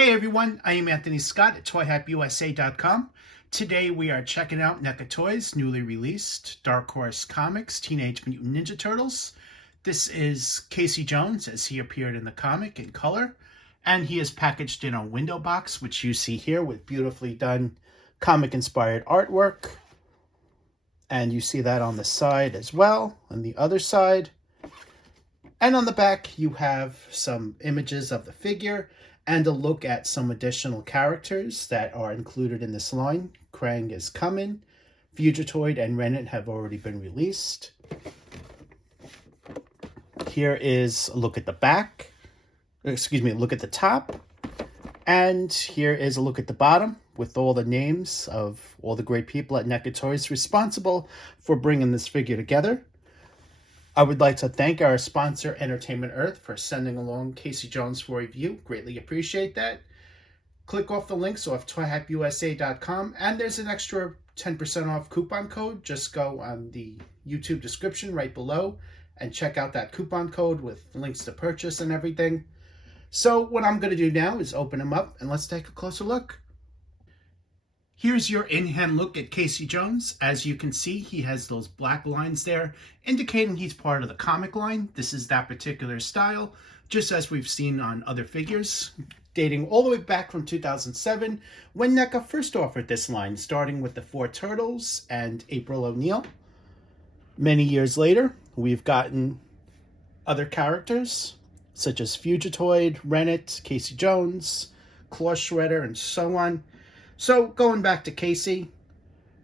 Hey everyone, I am Anthony Scott at ToyHypeUSA.com. Today we are checking out NECA Toys' newly released Dark Horse Comics Teenage Mutant Ninja Turtles. This is Casey Jones as he appeared in the comic in color, and he is packaged in a window box, which you see here with beautifully done comic-inspired artwork. And you see that on the side as well, on the other side. And on the back, you have some images of the figure and a look at some additional characters that are included in this line. Krang is coming. Fugitoid and Renet have already been released. Here is a look at the back. Excuse me, a look at the top. And here is a look at the bottom with all the names of all the great people at NECA Toys responsible for bringing this figure together. I would like to thank our sponsor, Entertainment Earth, for sending along Casey Jones for review. Greatly appreciate that. Click off the links off ToyHypeUSA.com, and there's an extra 10% off coupon code. Just go on the YouTube description right below and check out that coupon code with links to purchase and everything. So what I'm going to do now is open them up, and let's take a closer look. Here's your in-hand look at Casey Jones. As you can see, he has those black lines there, indicating he's part of the comic line. This is that particular style, just as we've seen on other figures, dating all the way back from 2007, when NECA first offered this line, starting with the 4 Turtles and April O'Neil. Many years later, we've gotten other characters, such as Fugitoid, Renet, Casey Jones, Claw Shredder, and so on. So, going back to Casey,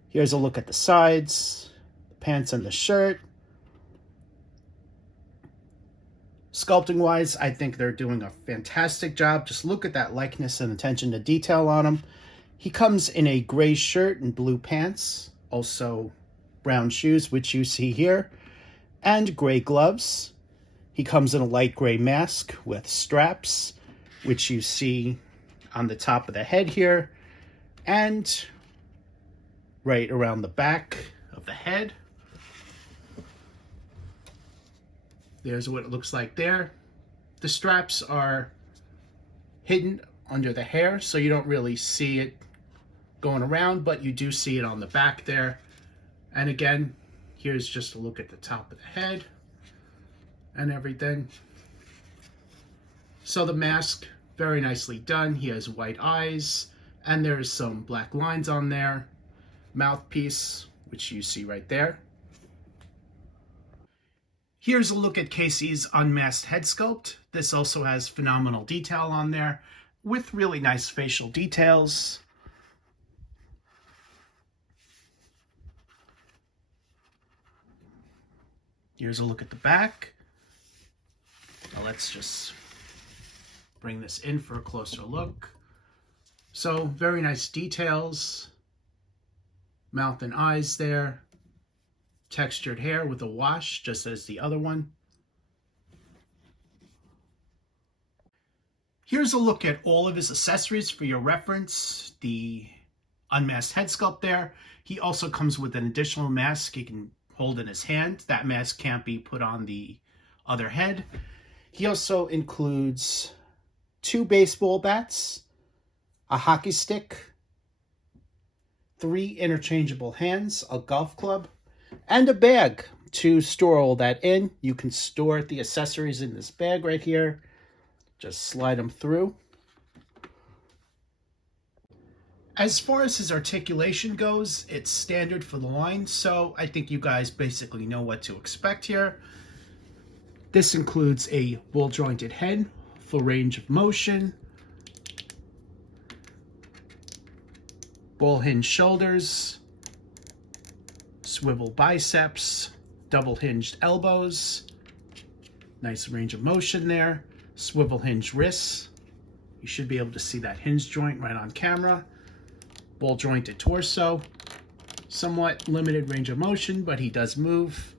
here's a look at the sides, the pants and the shirt. Sculpting-wise, I think they're doing a fantastic job. Just look at that likeness and attention to detail on him. He comes in a gray shirt and blue pants, also brown shoes, which you see here, and gray gloves. He comes in a light gray mask with straps, which you see on the top of the head here, and right around the back of the head. There's what it looks like there. The straps are hidden under the hair, so you don't really see it going around, but you do see it on the back there. And again, here's just a look at the top of the head and everything. So the mask, very nicely done. He has white eyes, and there's some black lines on there. Mouthpiece, which you see right there. Here's a look at Casey's unmasked head sculpt. This also has phenomenal detail on there with really nice facial details. Here's a look at the back. Now let's just bring this in for a closer look. So, very nice details. Mouth and eyes there. Textured hair with a wash, just as the other one. Here's a look at all of his accessories for your reference. The unmasked head sculpt there. He also comes with an additional mask he can hold in his hand. That mask can't be put on the other head. He also includes 2 baseball bats, a hockey stick, 3 interchangeable hands, a golf club, and a bag to store all that in. You can store the accessories in this bag right here. Just slide them through. As far as his articulation goes, it's standard for the line, so I think you guys basically know what to expect here. This includes a ball-jointed head, full range of motion, ball hinge shoulders, swivel biceps, double hinged elbows, nice range of motion there, swivel hinge wrists. You should be able to see that hinge joint right on camera. Ball jointed torso, somewhat limited range of motion, but he does move.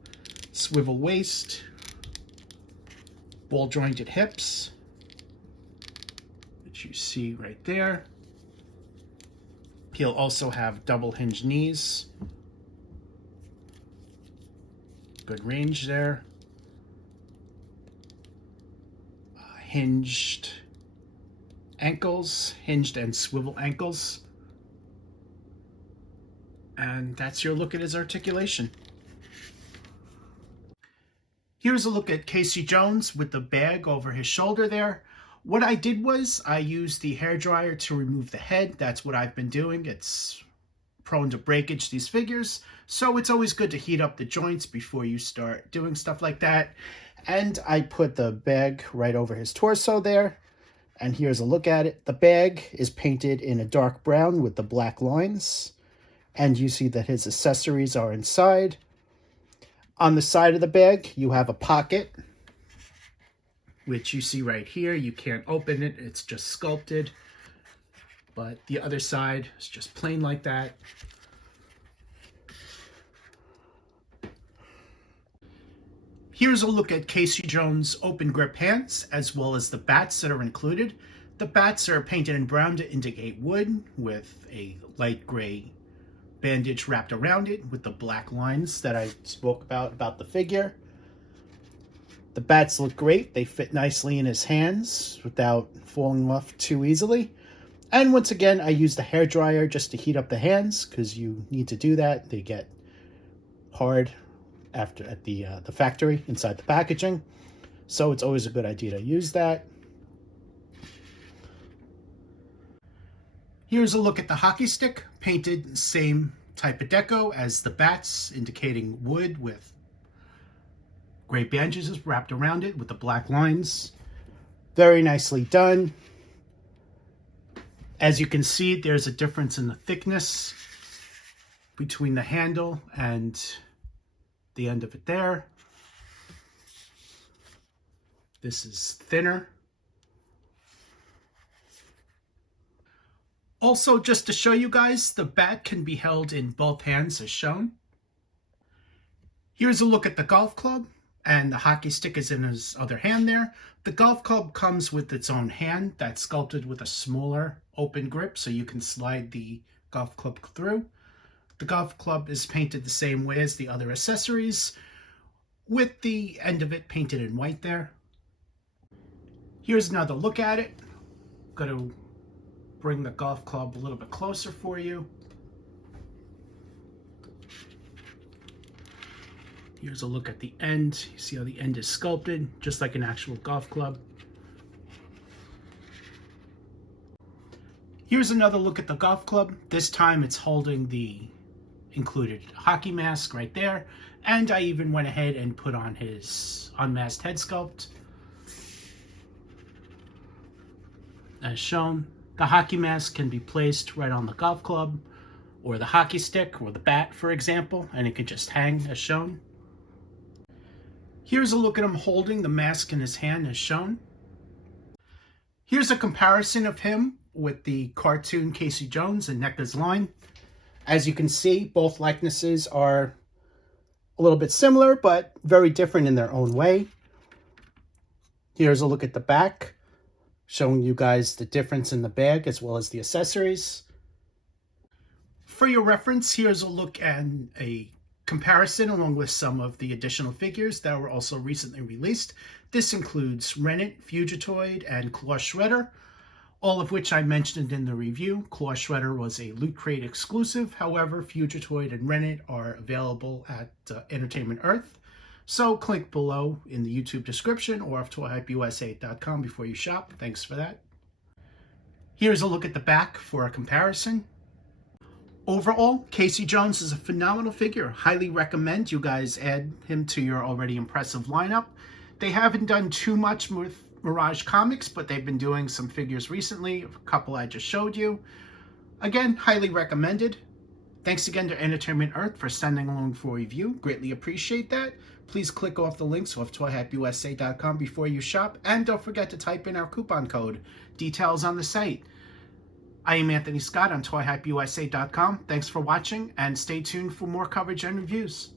Swivel waist, ball jointed hips, which you see right there. He'll also have double hinged knees. Good range there. Hinged ankles, hinged and swivel ankles. And that's your look at his articulation. Here's a look at Casey Jones with the bag over his shoulder there. What I did was I used the hairdryer to remove the head. That's what I've been doing. It's prone to breakage, these figures, so it's always good to heat up the joints before you start doing stuff like that. And I put the bag right over his torso there, and here's a look at it. The bag is painted in a dark brown with the black lines, and you see that his accessories are inside. On the side of the bag you have a pocket, which you see right here. You can't open it, it's just sculpted. But the other side is just plain like that. Here's a look at Casey Jones' open grip hands, as well as the bats that are included. The bats are painted in brown to indicate wood, with a light gray bandage wrapped around it with the black lines that I spoke about the figure. The bats look great. They fit nicely in his hands without falling off too easily. And once again, I used the hairdryer just to heat up the hands, because you need to do that. They get hard at the factory inside the packaging. So it's always a good idea to use that. Here's a look at the hockey stick, painted same type of deco as the bats, indicating wood with gray bandages wrapped around it with the black lines. Very nicely done. As you can see, there's a difference in the thickness between the handle and the end of it there. This is thinner. Also, just to show you guys, the bat can be held in both hands as shown. Here's a look at the golf club, and the hockey stick is in his other hand there. The golf club comes with its own hand that's sculpted with a smaller open grip, so you can slide the golf club through. The golf club is painted the same way as the other accessories, with the end of it painted in white there. Here's another look at it. I'm going to bring the golf club a little bit closer for you. Here's a look at the end. You see how the end is sculpted, just like an actual golf club. Here's another look at the golf club. This time it's holding the included hockey mask right there. And I even went ahead and put on his unmasked head sculpt. As shown, the hockey mask can be placed right on the golf club, or the hockey stick, or the bat, for example, and it can just hang as shown. Here's a look at him holding the mask in his hand as shown. Here's a comparison of him with the cartoon Casey Jones in NECA's line. As you can see, both likenesses are a little bit similar, but very different in their own way. Here's a look at the back, showing you guys the difference in the bag as well as the accessories. For your reference, here's a look and a comparison along with some of the additional figures that were also recently released. This includes Renet, Fugitoid, and Claw Shredder, all of which I mentioned in the review. Claw Shredder was a Lootcrate exclusive. However, Fugitoid and Renet are available at Entertainment Earth. So click below in the YouTube description or off toyhypeusa.com before you shop. Thanks for that. Here's a look at the back for a comparison. Overall, Casey Jones is a phenomenal figure. Highly recommend you guys add him to your already impressive lineup. They haven't done too much with Mirage comics, but they've been doing some figures recently. A couple I just showed you. Again, highly recommended. Thanks again to Entertainment Earth for sending along for a review. Greatly appreciate that. Please click off the links off toyhypeusa.com before you shop, and don't forget to type in our coupon code. Details on the site. I am Anthony Scott on toyhypeusa.com. Thanks for watching, and stay tuned for more coverage and reviews.